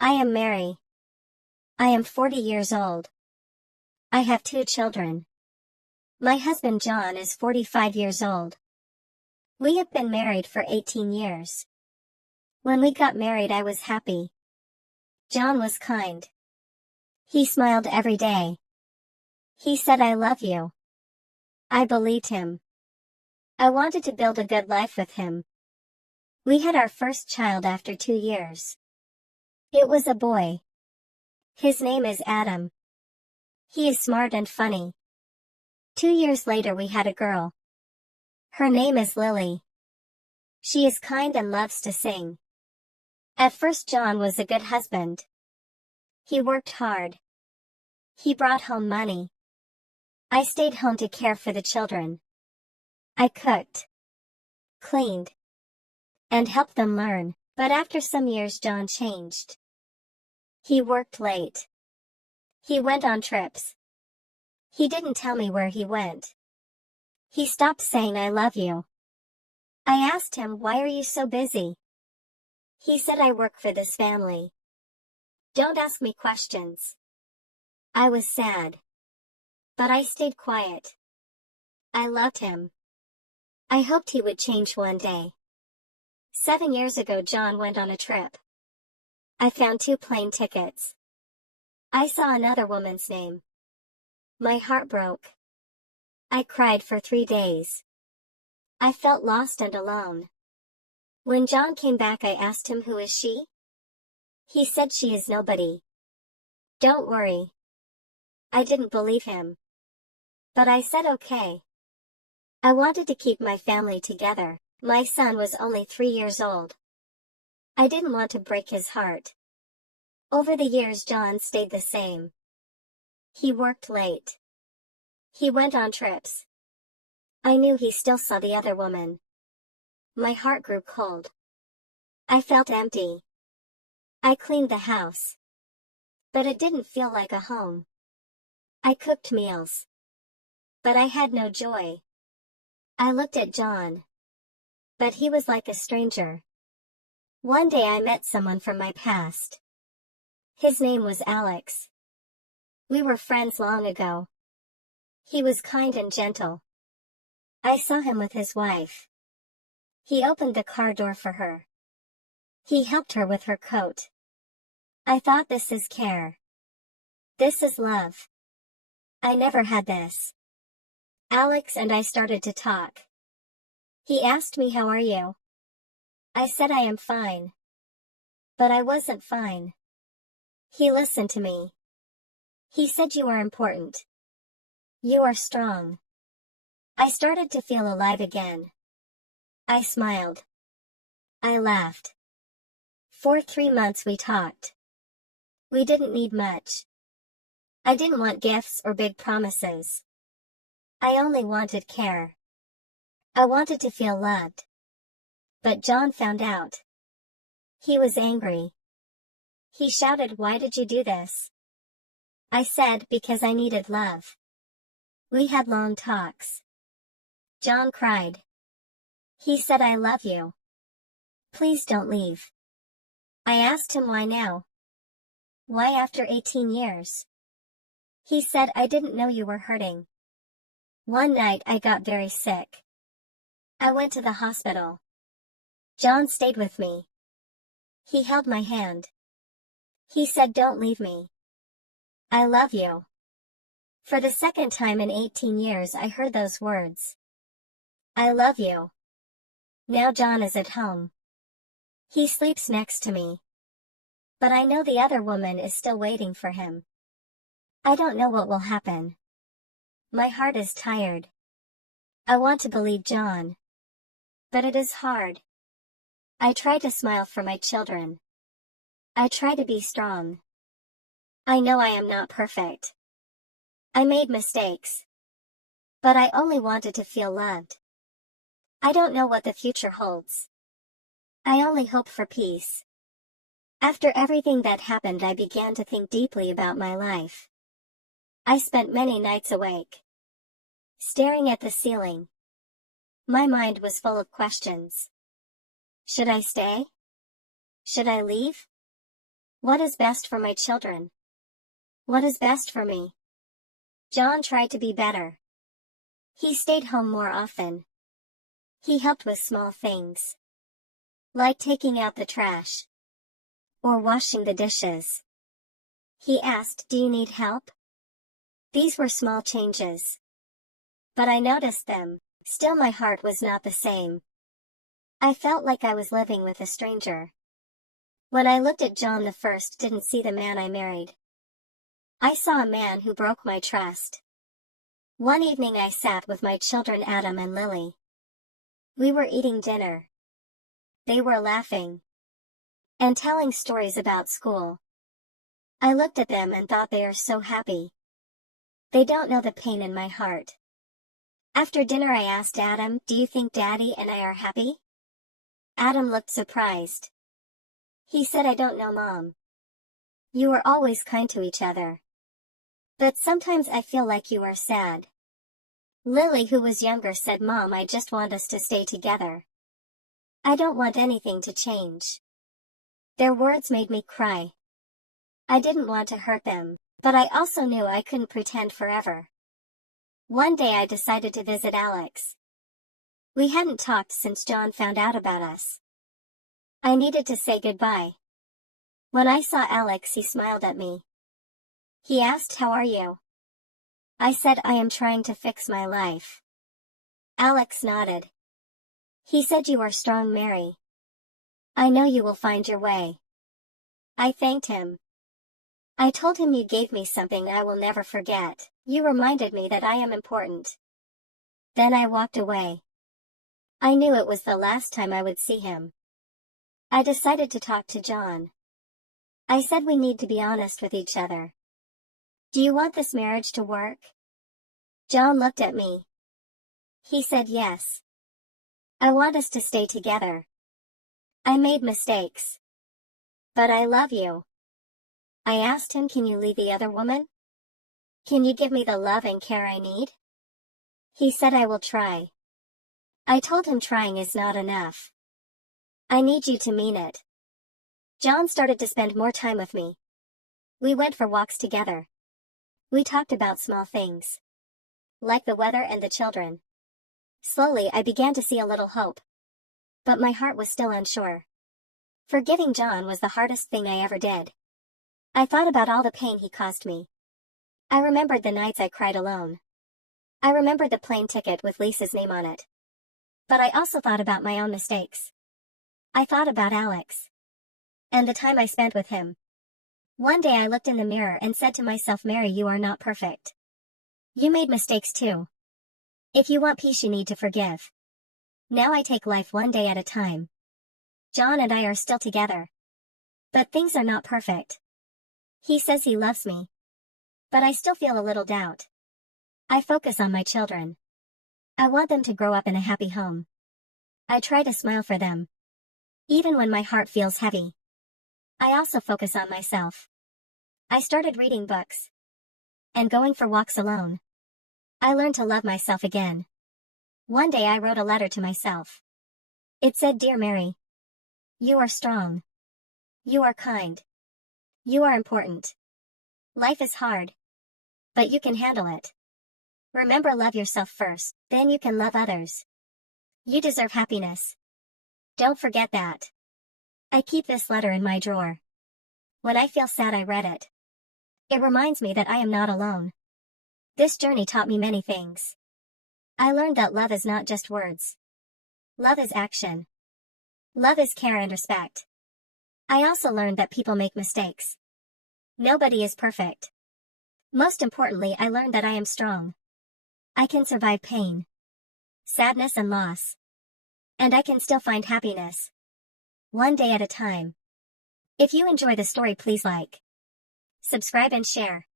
I am Mary. I am 40 years old. I have 2 children. My husband John is 45 years old. We have been married for 18 years. When we got married, I was happy. John was kind. He smiled every day. He said, "I love you." I believed him. I wanted to build a good life with him. We had our first child after 2 years. It was a boy. His name is Adam. He is smart and funny. 2 years later we had a girl. Her name is Lily. She is kind and loves to sing. At first John was a good husband. He worked hard. He brought home money. I stayed home to care for the children. I cooked, cleaned, and helped them learn, but after some years John changed. He worked late. He went on trips. He didn't tell me where he went. He stopped saying "I love you." I asked him, "Why are you so busy?" He said, "I work for this family. Don't ask me questions." I was sad. But I stayed quiet. I loved him. I hoped he would change one day. 7 years ago John went on a trip. I found 2 plane tickets. I saw another woman's name. My heart broke. I cried for 3 days. I felt lost and alone. When John came back, I asked him, "Who is she?" He said, "She is nobody. Don't worry." I didn't believe him. But I said okay. I wanted to keep my family together. My son was only 3 years old. I didn't want to break his heart. Over the years John stayed the same. He worked late. He went on trips. I knew he still saw the other woman. My heart grew cold. I felt empty. I cleaned the house. But it didn't feel like a home. I cooked meals. But I had no joy. I looked at John. But he was like a stranger. One day I met someone from my past. His name was Alex. We were friends long ago. He was kind and gentle. I saw him with his wife. He opened the car door for her. He helped her with her coat. I thought, this is care. This is love. I never had this. Alex and I started to talk. He asked me, "How are you?" I said, "I am fine." But I wasn't fine. He listened to me. He said, "You are important. You are strong." I started to feel alive again. I smiled. I laughed. For 3 months we talked. We didn't need much. I didn't want gifts or big promises. I only wanted care. I wanted to feel loved. But John found out. He was angry. He shouted, "Why did you do this?" I said, "Because I needed love." We had long talks. John cried. He said, "I love you. Please don't leave." I asked him, "Why now? Why after 18 years?" He said, "I didn't know you were hurting. One night I got very sick. I went to the hospital. John stayed with me. He held my hand. He said, 'Don't leave me. I love you.'" For the second time in 18 years I heard those words. I love you. Now John is at home. He sleeps next to me. But I know the other woman is still waiting for him. I don't know what will happen. My heart is tired. I want to believe John. But it is hard. I try to smile for my children. I try to be strong. I know I am not perfect. I made mistakes. But I only wanted to feel loved. I don't know what the future holds. I only hope for peace. After everything that happened, I began to think deeply about my life. I spent many nights awake, staring at the ceiling. My mind was full of questions. Should I stay? Should I leave? What is best for my children? What is best for me? John tried to be better. He stayed home more often. He helped with small things, like taking out the trash or washing the dishes. He asked, "Do you need help?" These were small changes, but I noticed them. Still, my heart was not the same. I felt like I was living with a stranger. When I looked at John, the first didn't see the man I married. I saw a man who broke my trust. One evening I sat with my children Adam and Lily. We were eating dinner. They were laughing and telling stories about school. I looked at them and thought, they are so happy. They don't know the pain in my heart. After dinner I asked Adam, "Do you think Daddy and I are happy?" Adam looked surprised. He said, "I don't know, Mom. You are always kind to each other. But sometimes I feel like you are sad." Lily, who was younger, said, "Mom, I just want us to stay together. I don't want anything to change." Their words made me cry. I didn't want to hurt them, but I also knew I couldn't pretend forever. One day I decided to visit Alex. We hadn't talked since John found out about us. I needed to say goodbye. When I saw Alex, he smiled at me. He asked, "How are you?" I said, "I am trying to fix my life." Alex nodded. He said, "You are strong, Mary. I know you will find your way." I thanked him. I told him, "You gave me something I will never forget. You reminded me that I am important." Then I walked away. I knew it was the last time I would see him. I decided to talk to John. I said, "We need to be honest with each other. Do you want this marriage to work?" John looked at me. He said, "Yes. I want us to stay together. I made mistakes. But I love you." I asked him, "Can you leave the other woman? Can you give me the love and care I need?" He said, "I will try." I told him trying is not enough. I need you to mean it. John started to spend more time with me. We went for walks together. We talked about small things, like the weather and the children. Slowly I began to see a little hope. But my heart was still unsure. Forgiving John was the hardest thing I ever did. I thought about all the pain he caused me. I remembered the nights I cried alone. I remembered the plane ticket with Lisa's name on it. But I also thought about my own mistakes. I thought about Alex and the time I spent with him. One day I looked in the mirror and said to myself, "Mary, you are not perfect. You made mistakes too. If you want peace, you need to forgive." Now I take life one day at a time. John and I are still together. But things are not perfect. He says he loves me. But I still feel a little doubt. I focus on my children. I want them to grow up in a happy home. I try to smile for them, even when my heart feels heavy. I also focus on myself. I started reading books and going for walks alone. I learned to love myself again. One day I wrote a letter to myself. It said, "Dear Mary, you are strong. You are kind. You are important. Life is hard, but you can handle it. Remember, love yourself first, then you can love others. You deserve happiness. Don't forget that." I keep this letter in my drawer. When I feel sad, I read it. It reminds me that I am not alone. This journey taught me many things. I learned that love is not just words. Love is action. Love is care and respect. I also learned that people make mistakes. Nobody is perfect. Most importantly, I learned that I am strong. I can survive pain, sadness and loss. And I can still find happiness. One day at a time. If you enjoy the story, please like, subscribe and share.